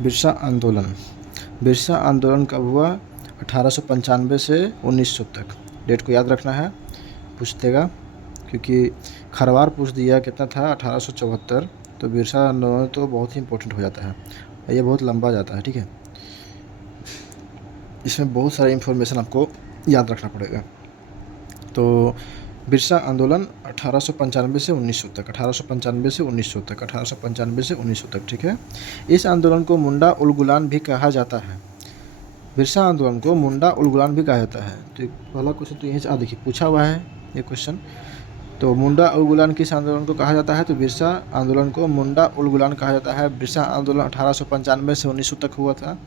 बिरसा आंदोलन, बिरसा आंदोलन कब हुआ? 1895 से 1900 तक। डेट को याद रखना है, पूछ देगा, क्योंकि खरवार पूछ दिया कितना था 1874, तो बिरसा आंदोलन तो बहुत ही इंपॉर्टेंट हो जाता है, ये बहुत लंबा जाता है। ठीक है, इसमें बहुत सारी इन्फॉर्मेशन आपको याद रखना पड़ेगा। तो बिरसा आंदोलन 1895 से 1900 तक, 1895 से 1900 तक, 1895 से 1900 तक। ठीक है, इस आंदोलन को मुंडा उलगुलान भी कहा जाता है। बिरसा आंदोलन को मुंडा उलगुलान भी कहा जाता है। तो पहला क्वेश्चन तो यहीं से देखिए पूछा हुआ है ये क्वेश्चन। तो मुंडा उलगुलान किस आंदोलन को कहा जाता है? तो बिरसा आंदोलन को मुंडा उलगुलान कहा जाता है। बिरसा आंदोलन 1895 से 1900 तक हुआ था,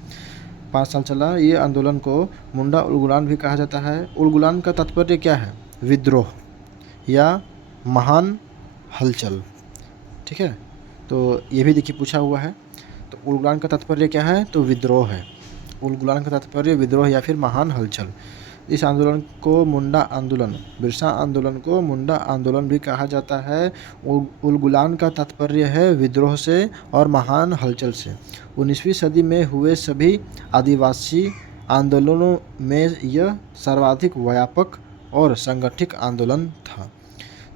5 साल चला। ये आंदोलन को मुंडा उलगुलान भी कहा जाता है। उलगुलान का तात्पर्य क्या है? विद्रोह या महान हलचल। ठीक है, तो ये भी देखिए पूछा हुआ है। तो उलगुलान का तात्पर्य क्या है? तो विद्रोह है। उलगुलान का तात्पर्य विद्रोह या फिर महान हलचल। इस आंदोलन को मुंडा आंदोलन, बिरसा आंदोलन को मुंडा आंदोलन भी कहा जाता है। उलगुलान का तात्पर्य है विद्रोह से और महान हलचल से। 19वीं सदी में हुए सभी आदिवासी आंदोलनों में यह सर्वाधिक व्यापक और संगठित आंदोलन था।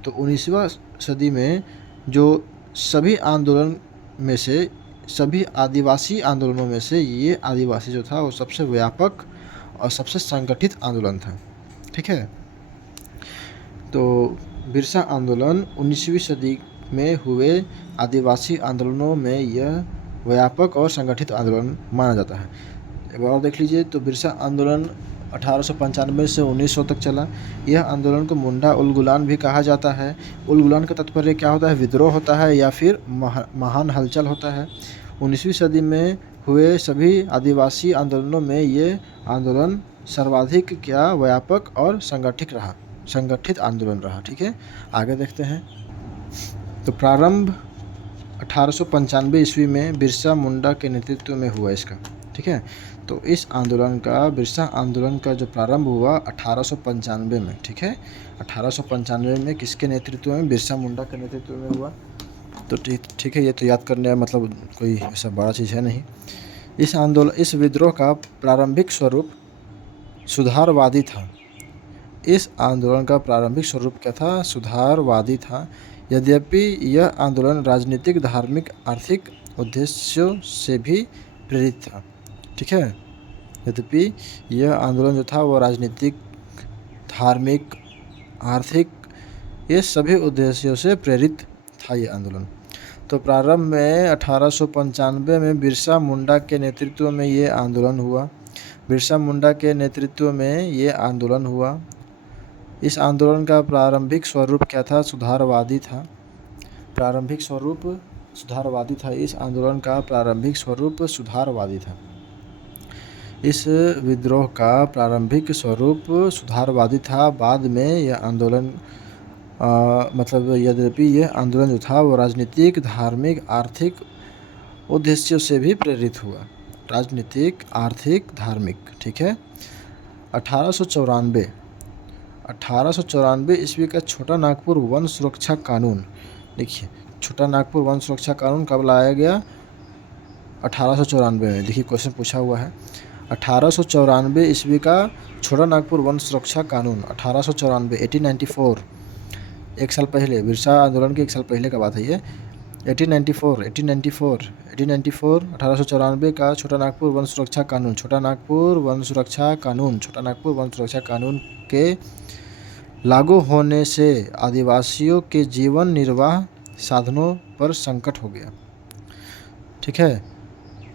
तो 19वीं सदी में जो सभी आंदोलन में से, सभी आदिवासी आंदोलनों में से ये आदिवासी जो था वो सबसे व्यापक और सबसे संगठित आंदोलन था। ठीक है, तो बिरसा आंदोलन 19वीं सदी में हुए आदिवासी आंदोलनों में यह व्यापक और संगठित आंदोलन माना जाता है। एक बार और देख लीजिए, तो बिरसा आंदोलन 1895 से 1900 तक चला। यह आंदोलन को मुंडा उलगुलान भी कहा जाता है। उलगुलान का तात्पर्य क्या होता है? विद्रोह होता है या फिर महान हलचल होता है। 19वीं सदी में हुए सभी आदिवासी आंदोलनों में ये आंदोलन सर्वाधिक क्या व्यापक और संगठित आंदोलन रहा। ठीक है, आगे देखते हैं। तो प्रारंभ 1895 ईस्वी में बिरसा मुंडा के नेतृत्व में हुआ इसका। ठीक है, तो इस आंदोलन का, बिरसा आंदोलन का जो प्रारंभ हुआ 1895 में। ठीक है, 1895 में किसके नेतृत्व में? बिरसा मुंडा के नेतृत्व में हुआ। तो ठीक है, ये तो याद करने मतलब कोई ऐसा बड़ा चीज़ है नहीं। इस विद्रोह का प्रारंभिक स्वरूप सुधारवादी था। इस आंदोलन का प्रारंभिक स्वरूप क्या था? सुधारवादी था। यद्यपि यह आंदोलन राजनीतिक, धार्मिक, आर्थिक उद्देश्यों से भी प्रेरित था। ठीक है, यद्यपि यह आंदोलन जो था वो राजनीतिक, धार्मिक, आर्थिक, ये सभी उद्देश्यों से प्रेरित था ये आंदोलन। तो प्रारंभ में 1895 में बिरसा मुंडा के नेतृत्व में ये आंदोलन हुआ। बिरसा मुंडा के नेतृत्व में ये आंदोलन हुआ। इस आंदोलन का प्रारंभिक स्वरूप क्या था? सुधारवादी था। प्रारंभिक स्वरूप सुधारवादी था। इस आंदोलन का प्रारंभिक स्वरूप सुधारवादी था। इस विद्रोह का प्रारंभिक स्वरूप सुधारवादी था। बाद में यह आंदोलन मतलब यद्यपि यह आंदोलन जो था वो राजनीतिक, धार्मिक, आर्थिक उद्देश्यों से भी प्रेरित हुआ। राजनीतिक, आर्थिक, धार्मिक, ठीक है। 1894 ईस्वी का छोटा नागपुर वन सुरक्षा कानून। देखिए, छोटा नागपुर वन सुरक्षा कानून कब लाया गया? 1894 में। देखिए, क्वेश्चन पूछा हुआ है 1894 ईस्वी का छोटा नागपुर वन सुरक्षा कानून। 1894 1894, एक साल पहले, बिरसा आंदोलन के एक साल पहले का बात है ये। 1894 का छोटा नागपुर वन सुरक्षा कानून। छोटा नागपुर वन सुरक्षा कानून के लागू होने से आदिवासियों के जीवन निर्वाह साधनों पर संकट हो गया। ठीक है,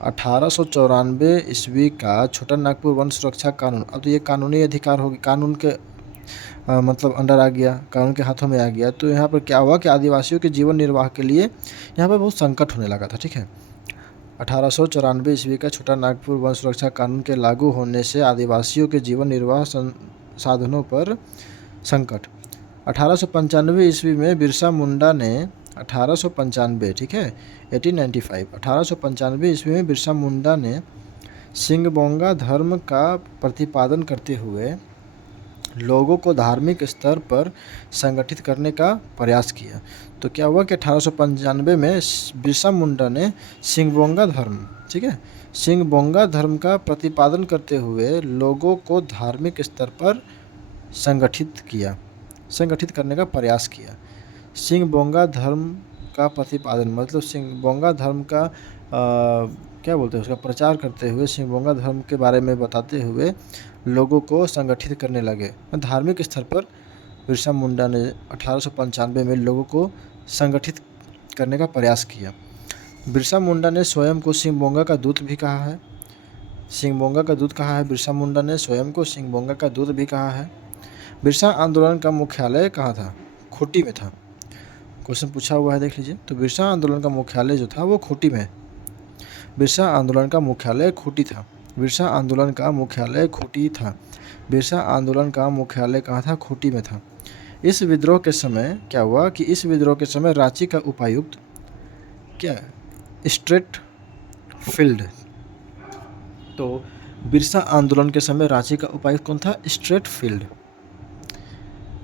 1894 ईस्वी का छोटा नागपुर वन सुरक्षा कानून। अब तो ये कानूनी अधिकार होगी, कानून के मतलब अंडर आ गया, कानून के हाथों में आ गया। तो यहाँ पर क्या हुआ कि आदिवासियों के जीवन निर्वाह के लिए यहाँ पर बहुत संकट होने लगा था। ठीक है, 1894 ईस्वी का छोटा नागपुर वन सुरक्षा कानून के लागू होने से आदिवासियों के जीवन निर्वाह साधनों पर संकट। 1895 ईस्वी में बिरसा मुंडा ने 1895, ठीक है, 1895, 1895 ईस्वी में बिरसा मुंडा ने सिंगबोंगा धर्म का प्रतिपादन करते हुए लोगों को धार्मिक स्तर पर संगठित करने का प्रयास किया। तो क्या हुआ कि 1895 में बिरसा मुंडा ने सिंगबोंगा धर्म, ठीक है, सिंगबोंगा धर्म का प्रतिपादन करते हुए लोगों को धार्मिक स्तर पर संगठित करने का प्रयास किया। सिंगबोंगा धर्म का प्रतिपादन मतलब सिंगबोंगा धर्म का क्या बोलते हैं उसका प्रचार करते हुए, सिंगबोंगा धर्म के बारे में बताते हुए लोगों को संगठित करने लगे। धार्मिक स्तर पर बिरसा मुंडा ने 1895 में लोगों को संगठित करने का प्रयास किया। बिरसा मुंडा ने स्वयं को सिंगबोंगा का दूत भी कहा है। सिंगबोंगा का दूत कहा है बिरसा मुंडा ने स्वयं को सिंगबोंगा का दूत भी कहा है। बिरसा आंदोलन का मुख्यालय कहाँ था? खूंटी में था। क्वेश्चन पूछा हुआ है, देख लीजिए। तो बिरसा आंदोलन का मुख्यालय जो था वो खूंटी में। बिरसा आंदोलन का मुख्यालय खूंटी था। बिरसा आंदोलन का मुख्यालय खूंटी था। बिरसा आंदोलन का मुख्यालय कहाँ था? खूंटी में था। इस विद्रोह के समय क्या हुआ कि इस विद्रोह के समय रांची का उपायुक्त क्या? Straight field. तो बिरसा आंदोलन के समय रांची का उपायुक्त कौन था? Straight field.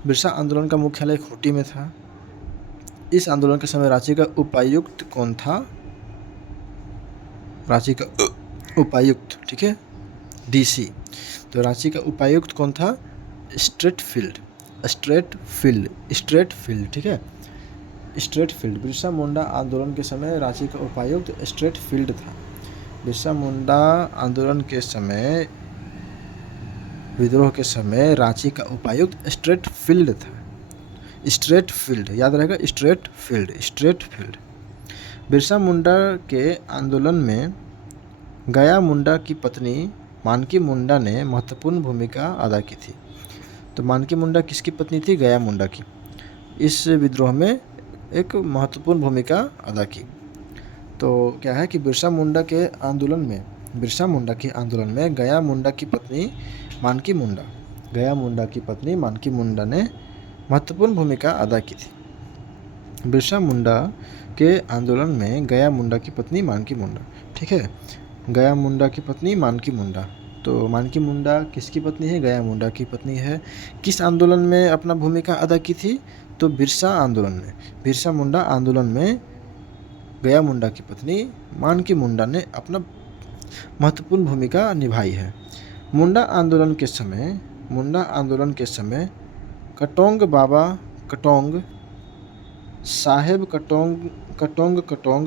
बिरसा आंदोलन का मुख्यालय खूंटी में था। इस आंदोलन के समय रांची का उपायुक्त कौन था? रांची का उपायुक्त, ठीक है, डीसी। तो रांची का उपायुक्त कौन था? स्ट्रेट फील्ड, ठीक है, स्ट्रेट फील्ड। बिरसा मुंडा आंदोलन के समय रांची का उपायुक्त स्ट्रेट फील्ड था। बिरसा मुंडा आंदोलन के समय, विद्रोह के समय रांची का उपायुक्त स्ट्रेट फील्ड था। स्ट्रेट फील्ड याद रहेगा, स्ट्रेट फील्ड। बिरसा मुंडा के आंदोलन में गया मुंडा की पत्नी मानकी मुंडा ने महत्वपूर्ण भूमिका अदा की थी। तो मानकी मुंडा किसकी पत्नी थी? गया मुंडा की। इस विद्रोह में एक महत्वपूर्ण भूमिका अदा की। तो क्या है कि बिरसा मुंडा के आंदोलन में गया मुंडा की पत्नी मानकी मुंडा ने महत्वपूर्ण भूमिका अदा की थी। बिरसा मुंडा के आंदोलन में गया मुंडा की पत्नी मानकी मुंडा, ठीक है, गया मुंडा की पत्नी मानकी मुंडा। तो मानकी मुंडा किसकी पत्नी है? गया मुंडा की पत्नी है। किस आंदोलन में अपना भूमिका अदा की थी? तो बिरसा आंदोलन में। बिरसा मुंडा आंदोलन में गया मुंडा की पत्नी मानकी मुंडा ने अपना महत्वपूर्ण भूमिका निभाई है। मुंडा आंदोलन के समय कटोंग बाबा कटोंग, साहेब कटोंग,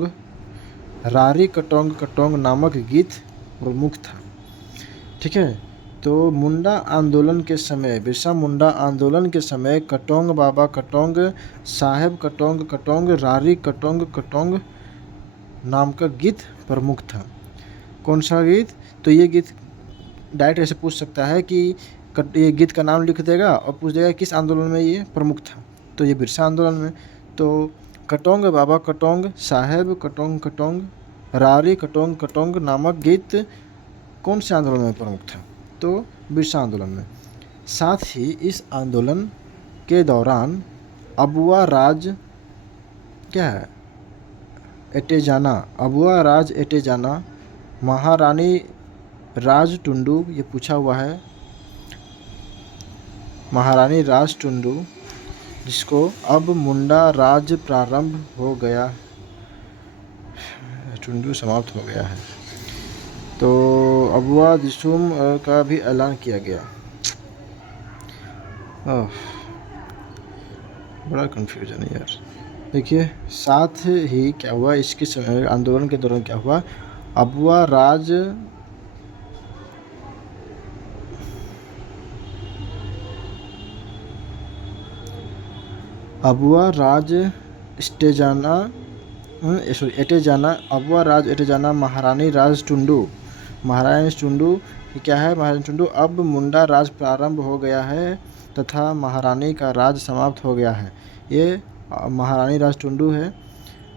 रारी कटोंग नामक गीत प्रमुख था। ठीक है, तो मुंडा आंदोलन के समय, बिरसा मुंडा आंदोलन के समय कटोंग बाबा कटोंग, साहेब कटोंग, रारी कटोंग नाम का गीत प्रमुख था। कौन सा गीत? तो ये गीत डायरेक्ट ऐसे पूछ सकता है कि ये गीत का नाम लिख देगा और पूछ देगा किस आंदोलन में ये प्रमुख था, तो ये बिरसा आंदोलन में। तो कटोंग बाबा कटोंग साहेब कटोंग कटोंग रारी कटोंग कटोंग नामक गीत कौन से आंदोलन में प्रमुख था, तो बिरसा आंदोलन में। साथ ही इस आंदोलन के दौरान अबुआ राज क्या है एटे जाना, अबुआ राज एटे जाना, महारानी राज टुंडू, ये पूछा हुआ है, महारानी राज टुंडू जिसको अब मुंडा राज प्रारंभ हो गया, टुंडू समाप्त हो गया है, तो अबुआ दिसुम का भी ऐलान किया गया। बड़ा कन्फ्यूजन है यार। देखिए साथ ही क्या हुआ, इसके समय आंदोलन के दौरान क्या हुआ, अबुआ राज एटे जाना, अबुआ राज एटे जाना, महारानी राज टुंडू, महारानी टुंडू क्या है, महारानी टुंडू अब मुंडा राज प्रारंभ हो गया है तथा महारानी का राज समाप्त हो गया है, ये महारानी राज टुंडू है।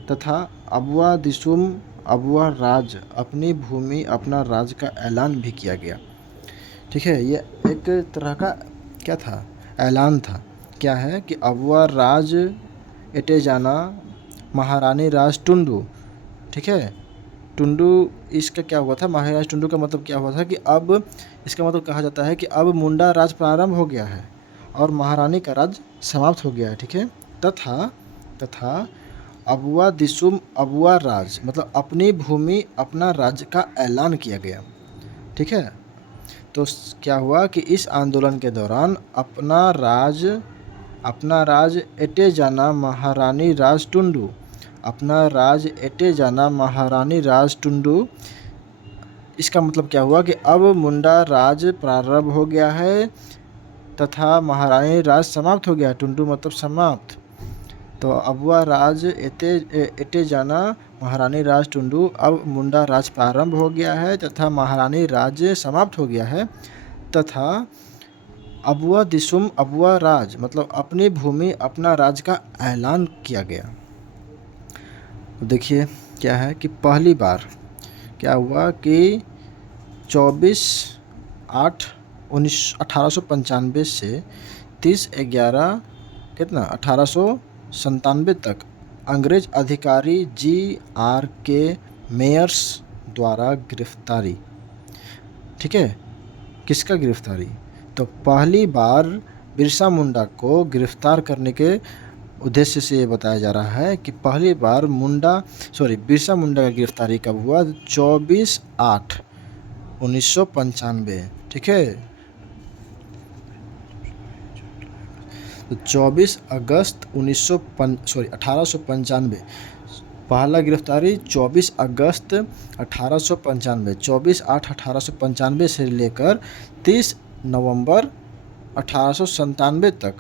तथा अबुआ दिसुम अबुआ राज अपनी भूमि अपना राज का ऐलान भी किया गया। ठीक है, ये एक तरह का क्या था, ऐलान था। क्या है कि अबुआ राज एटे जाना, महारानी राज टुंडू। ठीक है, टुंडू इसका क्या हुआ था, महारानी राज टुंडू का मतलब क्या हुआ था कि अब इसका मतलब कहा जाता है कि अब मुंडा राज प्रारंभ हो गया है और महारानी का राज समाप्त हो गया है। ठीक है, तथा अबुआ दिसुम अबुआ राज मतलब अपनी भूमि अपना राज्य का ऐलान किया गया। ठीक है, तो क्या हुआ कि इस आंदोलन के दौरान अपना राज एटे जाना महारानी राज टुंडू, अपना राज एटे जाना महारानी राज टुंडू, इसका मतलब क्या हुआ कि अब मुंडा राज प्रारंभ हो गया है तथा महारानी राज समाप्त हो गया। टुंडू मतलब समाप्त, तो अबुआ राज एटे जाना महारानी राज टुंडू, अब मुंडा राज प्रारंभ हो गया है तथा महारानी राज समाप्त हो गया है। तथा अबुआ दिसुम अबुआ राज मतलब अपनी भूमि अपना राज का ऐलान किया गया। देखिए क्या है कि पहली बार क्या हुआ कि 24/8/1895 से 30/11 कितना 1897 तक अंग्रेज अधिकारी G.R.K. मेयर्स द्वारा गिरफ्तारी। ठीक है, किसका गिरफ्तारी, तो पहली बार बिरसा मुंडा को गिरफ्तार करने के उद्देश्य से ये बताया जा रहा है कि पहली बार बिरसा मुंडा का गिरफ्तारी कब हुआ, 24/8/1995। ठीक है, तो 24 अगस्त 1895 पहला गिरफ्तारी 24 अगस्त 1895, 24/8/1895 से लेकर 30 नवंबर 1897 तक।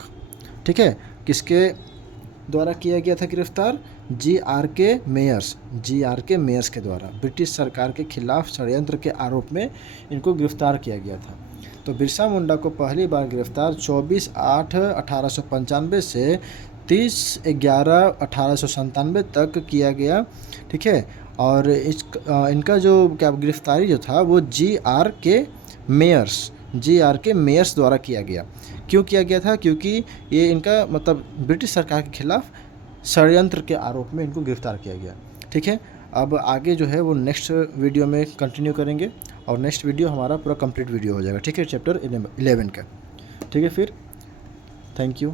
ठीक है, किसके द्वारा किया गया था गिरफ्तार, G.R.K. मेयर्स के द्वारा ब्रिटिश सरकार के खिलाफ षड्यंत्र के आरोप में इनको गिरफ्तार किया गया था। तो बिरसा मुंडा को पहली बार गिरफ्तार 24/8/1895 से 30/11/1897 तक किया गया। ठीक है, और इनका जो क्या गिरफ्तारी जो था वो G.R.K. मेयर्स द्वारा किया गया। क्यों किया गया था, क्योंकि ये इनका मतलब ब्रिटिश सरकार के खिलाफ षड्यंत्र के आरोप में इनको गिरफ्तार किया गया। ठीक है, अब आगे जो है वो नेक्स्ट वीडियो में कंटिन्यू करेंगे और नेक्स्ट वीडियो हमारा पूरा कंप्लीट वीडियो हो जाएगा। ठीक है, चैप्टर 11 का। ठीक है, फिर थैंक यू।